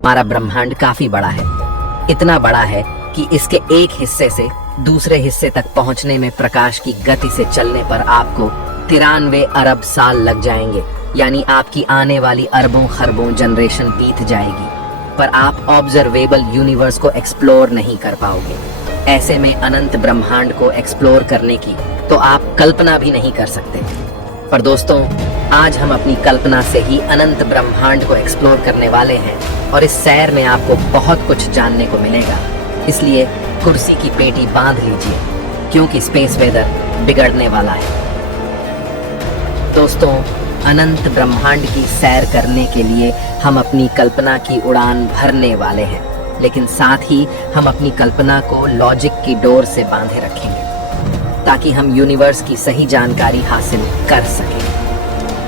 हमारा ब्रह्मांड काफी बड़ा है। इतना बड़ा है कि इसके एक हिस्से से दूसरे हिस्से तक पहुंचने में प्रकाश की गति से चलने पर आपको 93 अरब साल लग जाएंगे। यानी आपकी आने वाली अरबों खरबों जनरेशन बीत जाएगी, पर आप ऑब्जर्वेबल यूनिवर्स को एक्सप्लोर नहीं कर पाओगे। ऐसे में अनंत ब्रह्मांड को एक्सप्लोर करने की तो आप कल्पना भी नहीं कर सकते। पर दोस्तों, आज हम अपनी कल्पना से ही अनंत ब्रह्मांड को एक्सप्लोर करने वाले हैं और इस सैर में आपको बहुत कुछ जानने को मिलेगा। इसलिए कुर्सी की पेटी बांध लीजिए, क्योंकि स्पेस वेदर बिगड़ने वाला है। दोस्तों, अनंत ब्रह्मांड की सैर करने के लिए हम अपनी कल्पना की उड़ान भरने वाले हैं, लेकिन साथ ही हम अपनी कल्पना को लॉजिक की डोर से बांधे रखेंगे ताकि हम यूनिवर्स की सही जानकारी हासिल कर सकें।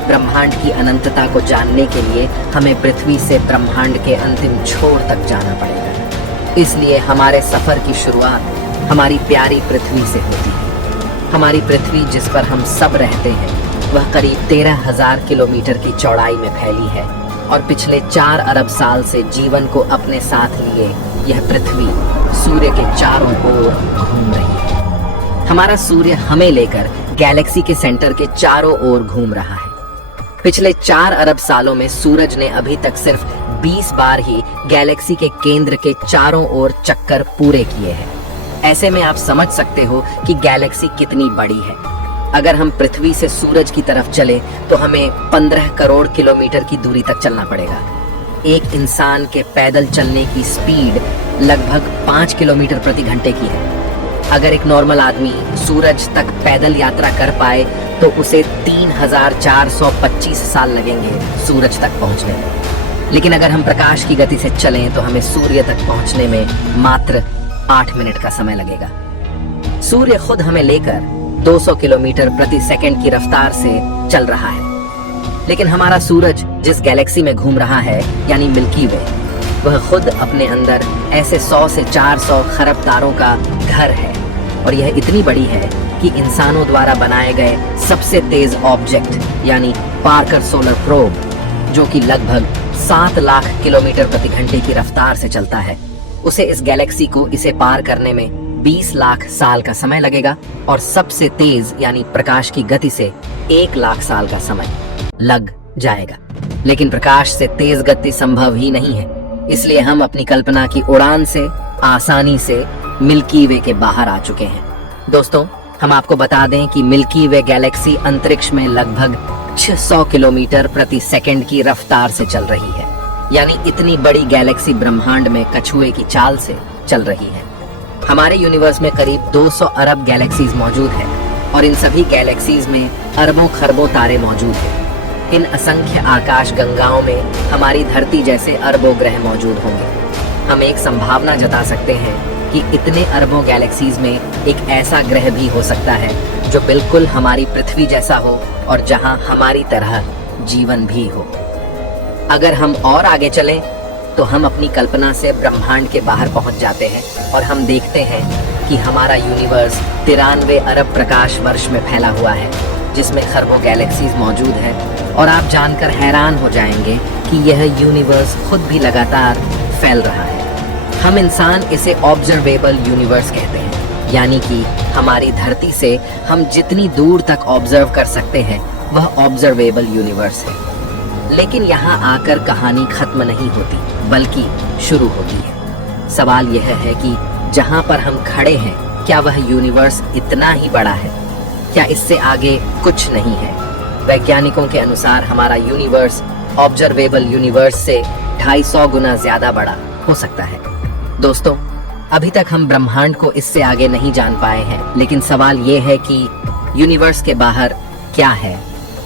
ब्रह्मांड की अनंतता को जानने के लिए हमें पृथ्वी से ब्रह्मांड के अंतिम छोर तक जाना पड़ेगा। इसलिए हमारे सफर की शुरुआत हमारी प्यारी पृथ्वी से होती है। हमारी पृथ्वी, जिस पर हम सब रहते हैं, वह करीब 13,000 किलोमीटर की चौड़ाई में फैली है और पिछले 4 अरब साल से जीवन को अपने साथ लिए यह पृथ्वी सूर्य के चारों ओर घूम रही है। हमारा सूर्य हमें लेकर गैलेक्सी के सेंटर के चारों ओर घूम रहा है। पिछले 4 अरब सालों में सूरज ने अभी तक सिर्फ 20 बार ही गैलेक्सी के केंद्र के चारों ओर चक्कर पूरे किए हैं। ऐसे में आप समझ सकते हो कि गैलेक्सी कितनी बड़ी है। अगर हम पृथ्वी से सूरज की तरफ चले तो हमें 15 करोड़ किलोमीटर की दूरी तक चलना पड़ेगा। एक इंसान के पैदल चलने की स्पीड लगभग 5 किलोमीटर प्रति घंटे की है। अगर एक नॉर्मल आदमी सूरज तक पैदल यात्रा कर पाए तो उसे 3,425 साल लगेंगे सूरज तक पहुंचने में। लेकिन अगर हम प्रकाश की गति से चलें तो हमें सूर्य तक पहुंचने में मात्र 8 मिनट का समय लगेगा। सूर्य खुद हमें लेकर 200 किलोमीटर प्रति सेकंड की रफ्तार से चल रहा है। लेकिन हमारा सूरज जिस गैलेक्सी में घूम रहा है, यानी मिल्की वे, वह खुद अपने अंदर ऐसे 100 से 400 खरब तारों का घर है। और यह इतनी बड़ी है कि इंसानों द्वारा बनाए गए सबसे तेज ऑब्जेक्ट यानी पार्कर सोलर प्रोब, जो कि लगभग 7 लाख किलोमीटर प्रति घंटे की रफ्तार से चलता है, उसे इस गैलेक्सी को इसे पार करने में 20 लाख साल का समय लगेगा और सबसे तेज यानी प्रकाश की गति से 1 लाख साल का समय लग जाएगा। लेकिन प्रकाश से तेज गति संभव ही नहीं है, इसलिए हम अपनी कल्पना की उड़ान से आसानी से मिल्की वे के बाहर आ चुके हैं। दोस्तों, हम आपको बता दें कि मिल्की वे गैलेक्सी अंतरिक्ष में लगभग 600 किलोमीटर प्रति सेकंड की रफ्तार से चल रही है। यानी इतनी बड़ी गैलेक्सी ब्रह्मांड में कछुए की चाल से चल रही है। हमारे यूनिवर्स में करीब 200 अरब गैलेक्सीज मौजूद है और इन सभी गैलेक्सीज में अरबों खरबों तारे मौजूद हैं। इन असंख्य आकाश गंगाओं में हमारी धरती जैसे अरबों ग्रह मौजूद होंगे। हम एक संभावना जता सकते हैं कि इतने अरबों गैलेक्सीज में एक ऐसा ग्रह भी हो सकता है जो बिल्कुल हमारी पृथ्वी जैसा हो और जहां हमारी तरह जीवन भी हो। अगर हम और आगे चलें तो हम अपनी कल्पना से ब्रह्मांड के बाहर पहुंच जाते हैं और हम देखते हैं कि हमारा यूनिवर्स 93 अरब प्रकाश वर्ष में फैला हुआ है, जिसमें खरबों गैलेक्सीज मौजूद हैं। और आप जानकर हैरान हो जाएंगे कि यह यूनिवर्स खुद भी लगातार फैल रहा है। हम इंसान इसे ऑब्जर्वेबल यूनिवर्स कहते हैं, यानी कि हमारी धरती से हम जितनी दूर तक ऑब्जर्व कर सकते हैं वह ऑब्जर्वेबल यूनिवर्स है। लेकिन यहाँ आकर कहानी खत्म नहीं होती, बल्कि शुरू होती है। सवाल यह है कि जहाँ पर हम खड़े हैं, क्या वह यूनिवर्स इतना ही बड़ा है? क्या इससे आगे कुछ नहीं है? वैज्ञानिकों के अनुसार हमारा यूनिवर्स ऑब्जर्वेबल यूनिवर्स से 250 गुना ज्यादा बड़ा हो सकता है। दोस्तों, अभी तक हम ब्रह्मांड को इससे आगे नहीं जान पाए हैं, लेकिन सवाल ये है कि यूनिवर्स के बाहर क्या है?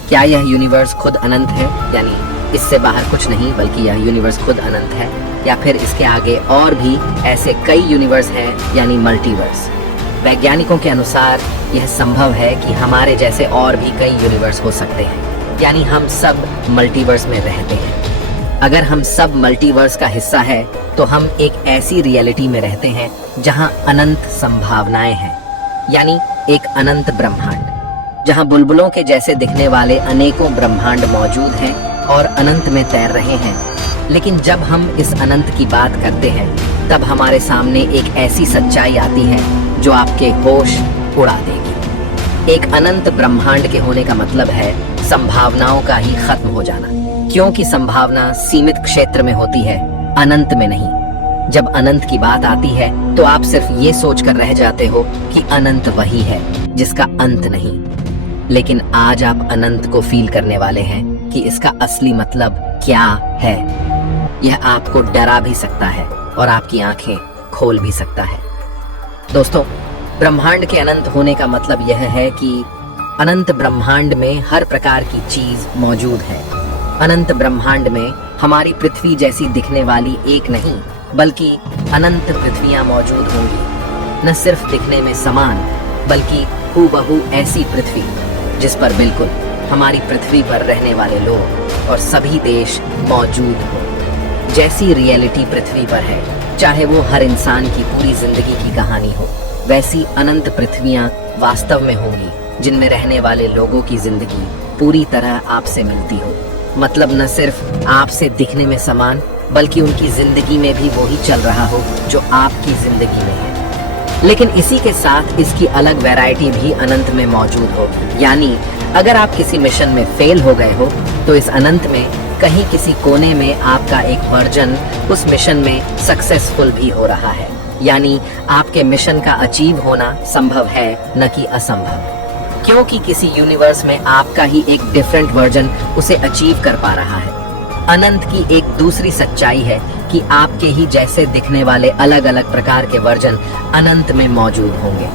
क्या यह यूनिवर्स खुद अनंत है, यानी इससे बाहर कुछ नहीं बल्कि यह यूनिवर्स खुद अनंत है, या फिर इसके आगे और भी ऐसे कई यूनिवर्स हैं, यानी मल्टीवर्स? वैज्ञानिकों के अनुसार यह संभव है कि हमारे जैसे और भी कई यूनिवर्स हो सकते हैं, यानी हम सब मल्टीवर्स में रहते हैं। अगर हम सब मल्टीवर्स का हिस्सा है तो हम एक ऐसी रियलिटी में रहते हैं जहां अनंत संभावनाएं हैं, यानी एक अनंत ब्रह्मांड, जहां बुलबुलों के जैसे दिखने वाले अनेकों ब्रह्मांड मौजूद हैं और अनंत में तैर रहे हैं। लेकिन जब हम इस अनंत की बात करते हैं तब हमारे सामने एक ऐसी सच्चाई आती है जो आपके होश उड़ा देगी। एक अनंत ब्रह्मांड के होने का मतलब है संभावनाओं का ही खत्म हो जाना, क्योंकि संभावना सीमित क्षेत्र में होती है, अनंत में नहीं। जब अनंत की बात आती है तो आप सिर्फ ये सोचकर रह जाते हो कि अनंत वही है जिसका अंत नहीं, लेकिन आज आप अनंत को फील करने वाले हैं कि इसका असली मतलब क्या है। यह आपको डरा भी सकता है और आपकी आंखें खोल भी सकता है। दोस्तों, ब्रह्मांड के अनंत होने का मतलब यह है कि अनंत ब्रह्मांड में हर प्रकार की चीज मौजूद है। अनंत ब्रह्मांड में हमारी पृथ्वी जैसी दिखने वाली एक नहीं बल्कि अनंत पृथ्वियां मौजूद होंगी। न सिर्फ दिखने में समान बल्कि हूबहू ऐसी पृथ्वी जिस पर बिल्कुल हमारी पृथ्वी पर रहने वाले लोग और सभी देश मौजूद हो। जैसी रियलिटी पृथ्वी पर है, चाहे वो हर इंसान की पूरी जिंदगी की कहानी हो, वैसी अनंत पृथ्वियां वास्तव में होंगी जिनमें रहने वाले लोगों की जिंदगी पूरी तरह आपसे मिलती हो। मतलब न सिर्फ आपसे दिखने में समान बल्कि उनकी जिंदगी में भी वही चल रहा हो जो आपकी जिंदगी में है। लेकिन इसी के साथ इसकी अलग वैरायटी भी अनंत में मौजूद हो। यानी अगर आप किसी मिशन में फेल हो गए हो तो इस अनंत में कहीं किसी कोने में आपका एक वर्जन उस मिशन में सक्सेसफुल भी हो रहा है। यानी आपके मिशन का अचीव होना संभव है, न कि असंभव, क्योंकि किसी यूनिवर्स में आपका ही एक डिफरेंट वर्जन उसे अचीव कर पा रहा है। अनंत की एक दूसरी सच्चाई है कि आपके ही जैसे दिखने वाले अलग अलग प्रकार के वर्जन अनंत में मौजूद होंगे।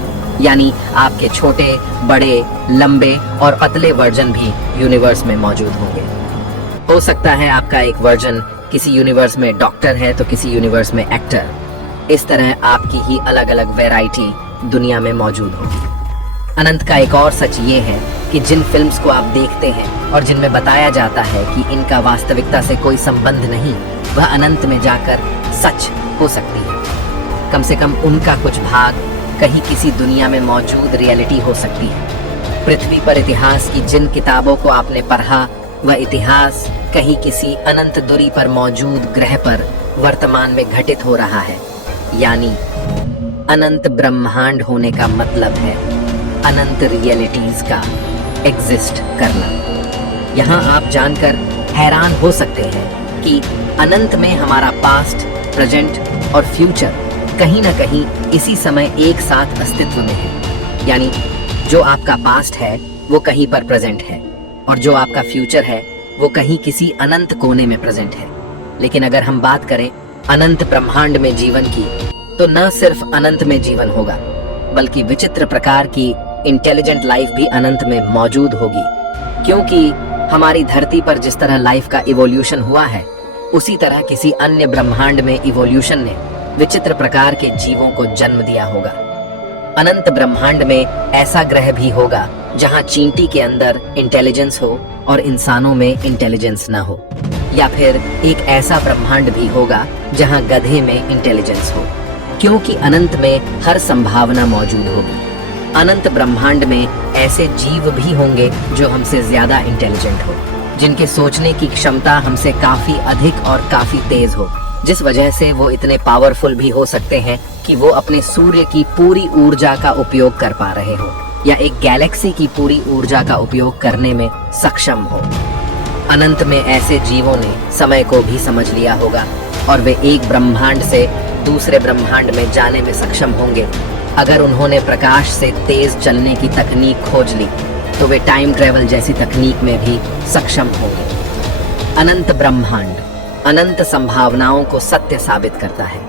यानी आपके छोटे, बड़े, लंबे और पतले वर्जन भी यूनिवर्स में मौजूद होंगे। हो सकता है आपका एक वर्जन किसी यूनिवर्स में डॉक्टर है तो किसी यूनिवर्स में एक्टर। इस तरह आपकी ही अलग अलग वैरायटी दुनिया में मौजूद होगी। अनंत का एक और सच ये है कि जिन फिल्म्स को आप देखते हैं और जिनमें बताया जाता है कि इनका वास्तविकता से कोई संबंध नहीं, वह अनंत में जाकर सच हो सकती है। कम से कम उनका कुछ भाग कहीं किसी दुनिया में मौजूद रियलिटी हो सकती है। पृथ्वी पर इतिहास की जिन किताबों को आपने पढ़ा, वह इतिहास कहीं किसी अनंत दूरी पर मौजूद ग्रह पर वर्तमान में घटित हो रहा है। यानी अनंत ब्रह्मांड होने का मतलब है अनंत रियलिटीज का एग्जिस्ट करना। यहाँ आप जानकर हैरान हो सकते हैं कि अनंत में हमारा पास्ट, प्रेजेंट और फ्यूचर कहीं ना कहीं इसी समय एक साथ अस्तित्व में है। यानी जो आपका पास्ट है वो कहीं पर प्रेजेंट है और जो आपका फ्यूचर है वो कहीं किसी अनंत कोने में प्रेजेंट है। लेकिन अगर हम बात करें अनंत ब्रह्मांड में जीवन की, तो न सिर्फ अनंत में जीवन होगा बल्कि विचित्र प्रकार की इंटेलिजेंट लाइफ भी अनंत में मौजूद होगी। क्योंकि हमारी धरती पर जिस तरह लाइफ का इवोल्यूशन हुआ है, उसी तरह किसी अन्य ब्रह्मांड में इवोल्यूशन ने विचित्र प्रकार के जीवों को जन्म दिया होगा। अनंत ब्रह्मांड में ऐसा ग्रह भी होगा जहां चींटी के अंदर इंटेलिजेंस हो और इंसानों में इंटेलिजेंस ना हो। या फिर एक ऐसा ब्रह्मांड भी होगा जहां गधे में इंटेलिजेंस हो, क्योंकि अनंत में हर संभावना मौजूद होगी। अनंत ब्रह्मांड में ऐसे जीव भी होंगे जो हमसे ज्यादा इंटेलिजेंट हो, जिनके सोचने की क्षमता हमसे काफी अधिक और काफी तेज हो, जिस वजह से वो इतने पावरफुल भी हो सकते हैं कि वो अपने सूर्य की पूरी ऊर्जा का उपयोग कर पा रहे हो या एक गैलेक्सी की पूरी ऊर्जा का उपयोग करने में सक्षम हो। अनंत में ऐसे जीवों ने समय को भी समझ लिया होगा और वे एक ब्रह्मांड से दूसरे ब्रह्मांड में जाने में सक्षम होंगे। अगर उन्होंने प्रकाश से तेज चलने की तकनीक खोज ली तो वे टाइम ट्रेवल जैसी तकनीक में भी सक्षम होंगे। अनंत ब्रह्मांड अनंत संभावनाओं को सत्य साबित करता है।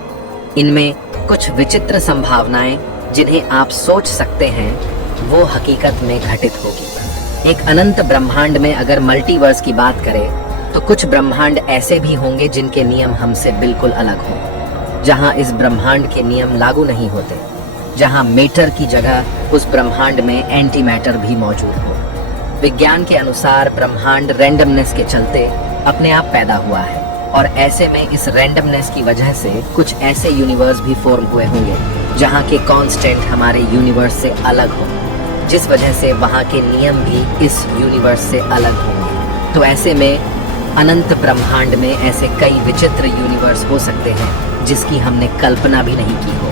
इनमें कुछ विचित्र संभावनाएं जिन्हें आप सोच सकते हैं वो हकीकत में घटित होगी। एक अनंत ब्रह्मांड में अगर मल्टीवर्स की बात करें तो कुछ ब्रह्मांड ऐसे भी होंगे जिनके नियम हमसे बिल्कुल अलग हों, जहां इस ब्रह्मांड के नियम लागू नहीं होते, जहां मैटर की जगह उस ब्रह्मांड में एंटी मैटर भी मौजूद हो। विज्ञान के अनुसार ब्रह्मांड रैंडमनेस के चलते अपने आप पैदा हुआ है और ऐसे में इस रैंडमनेस की वजह से कुछ ऐसे यूनिवर्स भी फॉर्म हुए होंगे जहां के कांस्टेंट हमारे यूनिवर्स से अलग हो, जिस वजह से वहां के नियम भी इस यूनिवर्स से अलग होंगे। तो ऐसे में अनंत ब्रह्मांड में ऐसे कई विचित्र यूनिवर्स हो सकते हैं जिसकी हमने कल्पना भी नहीं की हो।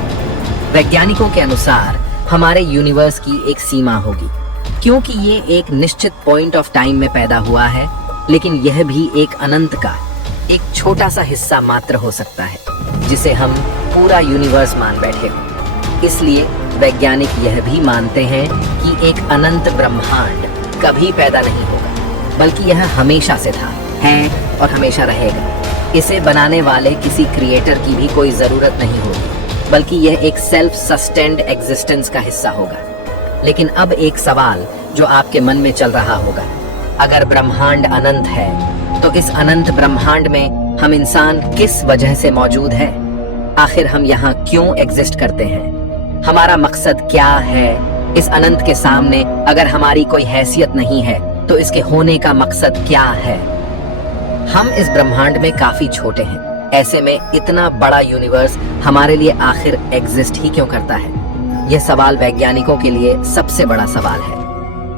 वैज्ञानिकों के अनुसार हमारे यूनिवर्स की एक सीमा होगी, क्योंकि ये एक निश्चित पॉइंट ऑफ टाइम में पैदा हुआ है, लेकिन यह भी एक अनंत का एक छोटा सा हिस्सा मात्र हो सकता है, जिसे हम पूरा यूनिवर्स मान बैठे हो। इसलिए वैज्ञानिक यह भी मानते हैं कि एक अनंत ब्रह्मांड कभी पैदा नहीं होगा, बल्कि यह हमेशा से था, है और हमेशा रहेगा। इसे बनाने वाले किसी क्रिएटर की भी कोई जरूरत नहीं होगी, बल्कि यह एक सेल्फ सस्टेन्ड एग्जिस्टेंस का हिस्सा होगा। लेकिन अब एक सवाल जो आपके मन में चल रहा होगा, अगर ब्रह्मांड अनंत है तो इस अनंत ब्रह्मांड में हम इंसान किस वजह से मौजूद है? आखिर हम यहाँ क्यों एग्जिस्ट करते हैं? हमारा मकसद क्या है? इस अनंत के सामने अगर हमारी कोई हैसियत नहीं है तो इसके होने का मकसद क्या है? हम इस ब्रह्मांड में काफी छोटे हैं, ऐसे में इतना बड़ा यूनिवर्स हमारे लिए आखिर एग्जिस्ट ही क्यों करता है? यह सवाल वैज्ञानिकों के लिए सबसे बड़ा सवाल है।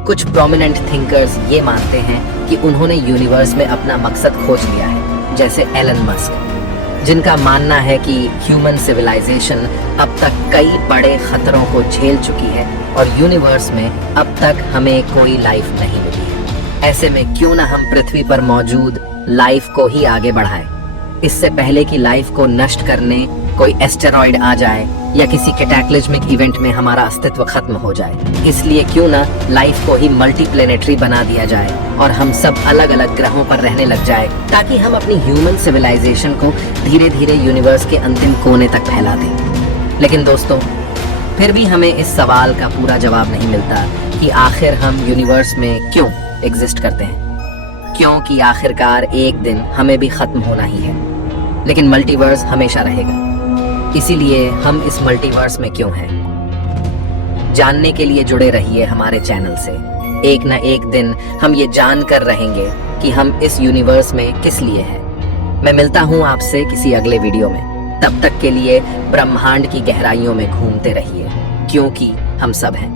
कुछ प्रोमिनेंट थिंकर्स ये मानते हैं कि उन्होंने यूनिवर्स में अपना मकसद खोज लिया है, जैसे एलन मस्क, जिनका मानना है कि ह्यूमन सिविलाइजेशन अब तक कई बड़े खतरों को झेल चुकी है और यूनिवर्स में अब तक हमें कोई लाइफ नहीं मिली है। ऐसे में क्यों ना हम पृथ्वी पर मौजूद लाइफ को ही आगे बढ़ाएं, इससे पहले कि लाइफ को नष्ट करने कोई एस्टेरॉइड आ जाए या किसी कैटाक्लिज्मिक इवेंट में हमारा अस्तित्व खत्म हो जाए। इसलिए क्यों ना लाइफ को ही मल्टीप्लेनेटरी बना दिया जाए और हम सब अलग अलग ग्रहों पर रहने लग जाए, ताकि हम अपनी ह्यूमन सिविलाइजेशन को धीरे धीरे यूनिवर्स के अंतिम कोने तक फैला दें। लेकिन दोस्तों, फिर भी हमें इस सवाल का पूरा जवाब नहीं मिलता कि आखिर हम यूनिवर्स में क्यों एग्जिस्ट करते हैं, क्योंकि आखिरकार एक दिन हमें भी खत्म होना ही है, लेकिन मल्टीवर्स हमेशा रहेगा। इसीलिए हम इस मल्टीवर्स में क्यों हैं? जानने के लिए जुड़े रहिए हमारे चैनल से। एक न एक दिन हम ये जान कर रहेंगे कि हम इस यूनिवर्स में किस लिए हैं। मैं मिलता हूँ आपसे किसी अगले वीडियो में। तब तक के लिए ब्रह्मांड की गहराइयों में घूमते रहिए, क्योंकि हम सब हैं।